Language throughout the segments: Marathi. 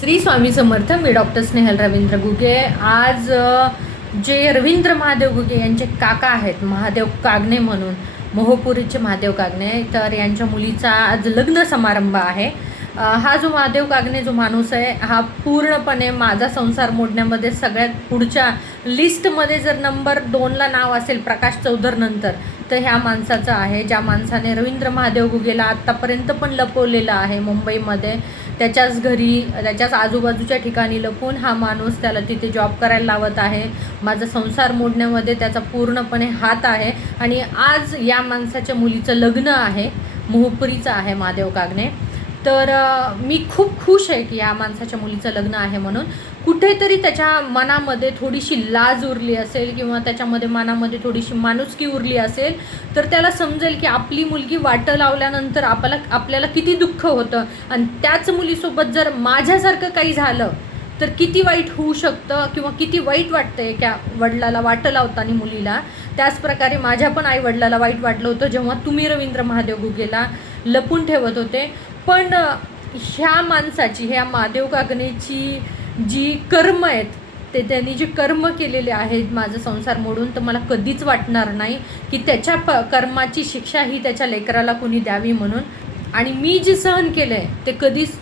श्री स्वामी समर्थ. मी डॉक्टर स्नेहल रवींद्र गुगे. आज जे रवींद्र महादेव गुगे यांचे काका आहेत, महादेव कागणे म्हणून, मोहपुरीचे महादेव कागणे, तर यांच्या मुलीचा आज लग्न समारंभ आहे. हा जो महादेव कागणे जो माणूस आहे, हा पूर्णपणे माझा संसार मोडण्यामध्ये सगळ्यात पुढच्या लिस्टमध्ये जर नंबर 2ला नाव असेल प्रकाश चौधर नंतर, तर ह्या माणसाचं आहे. ज्या माणसाने रवींद्र महादेव गुगेला आत्तापर्यंत पण लपवलेलं आहे मुंबईमध्ये, त्याच्याच घरी, त्याच्याच आजूबाजूच्या ठिकाणी लपून हा माणूस त्याला तिथे जॉब करायला लावत आहे. माझा संसार मोडण्यामध्ये त्याचा पूर्णपणे हात आहे. आणि आज या माणसाच्या मुलीचं लग्न आहे, मोहपुरीचं आहे महादेव कागणे. तर मी खूप खुश आहे की या माणसाच्या मुलीचं लग्न आहे म्हणून. कुठेतरी त्याच्या मनामध्ये थोडीशी लाज उरली असेल किंवा त्याच्यामध्ये मनामध्ये थोडीशी माणुसकी उरली असेल, तर त्याला समजेल की आपली मुलगी वाटं लावल्यानंतर आपल्याला किती दुःख होतं. आणि त्याच मुलीसोबत जर माझ्यासारखं काही झालं तर किती वाईट होऊ शकतं किंवा किती वाईट वाटतं एका वडिलाला वाटं लावताना मुलीला. त्याच प्रकारे माझ्या पण आई वडिलाला वाईट वाटलं होतं जेव्हा तुम्ही रवींद्र महादेव गुगेला लपून ठेवत होते. पण ह्या माणसाची, ह्या महादेव कागणेची जी कर्म आहेत, ते त्यांनी जे कर्म केलेले आहेत माझा संसार मोडून, तर मला कधीच वाटणार नाही की त्याच्या कर्माची शिक्षा ही त्याच्या लेकराला कुणी द्यावी म्हणून. आणि मी जे सहन केलं आहे ते कधीच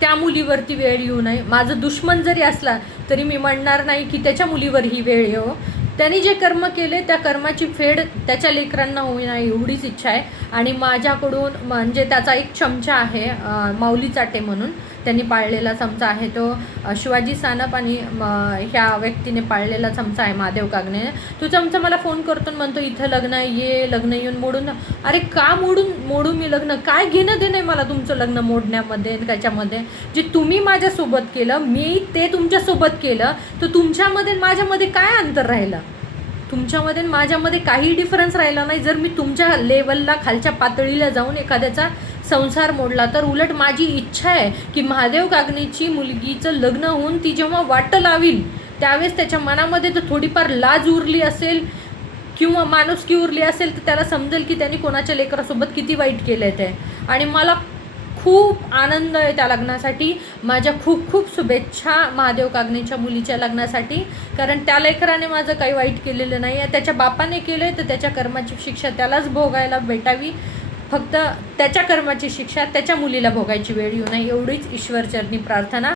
त्या मुलीवरती वेळ येऊ नये. माझं दुश्मन जरी असला तरी मी म्हणणार नाही की त्याच्या मुलीवर ही वेळ येऊ. त्यांनी जे कर्म केले त्या कर्माची फेड त्याच्या लेकरांना होऊ नये एवढीच इच्छा आहे. आणि माझ्याकडून, म्हणजे त्याचा एक चमचा आहे, माऊली चाटे म्हणून त्यांनी पाळलेला चमचा आहे, तो शिवाजी सानप आणि ह्या व्यक्तीने पाळलेला चमचा आहे महादेव कागणे. तो चमचा मला फोन करतो म्हणतो इथं लग्न ये, लग्न येऊन मोडून. अरे का मोडू मी लग्न? काय घेणं देणं आहे मला तुमचं लग्न मोडण्यामध्ये त्याच्यामध्ये? जे तुम्ही माझ्यासोबत केलं, मी ते तुमच्यासोबत केलं, तर तुमच्यामध्ये माझ्यामध्ये काय अंतर राहिलं? तुमच्यामध्ये माझ्यामध्ये काही डिफरन्स राहिला नाही. जर मी तुमच्या लेवलला, खालच्या पातळीला जाऊन एखाद्याचा संसार मोडला, तर उलट माझी इच्छा आहे की महादेव कागणेची मुलगीचं लग्न होऊन ती जेव्हा वाटं लावील त्यावेळेस त्याच्या मनामध्ये तर थोडीफार लाज उरली असेल किंवा माणुसकी उरली असेल, तर त्याला समजेल की त्यांनी कोणाच्या लेकरासोबत किती वाईट केलं आहे ते. आणि मला खूप आनंद आहे त्या लग्नासाठी. माझ्या खूप खूप शुभेच्छा महादेव कागणेच्या मुलीच्या लग्नासाठी. कारण त्या लेकराने माझं काही वाईट केलेलं नाही आहे. त्याच्या बापाने केलं आहे तर त्याच्या कर्माची शिक्षा त्यालाच भोगायला भेटावी. फक्त त्याच्या कर्माची शिक्षा त्याच्या मुलीला भोगायची वेळ येऊ नये एवढीच ईश्वरचरणी प्रार्थना.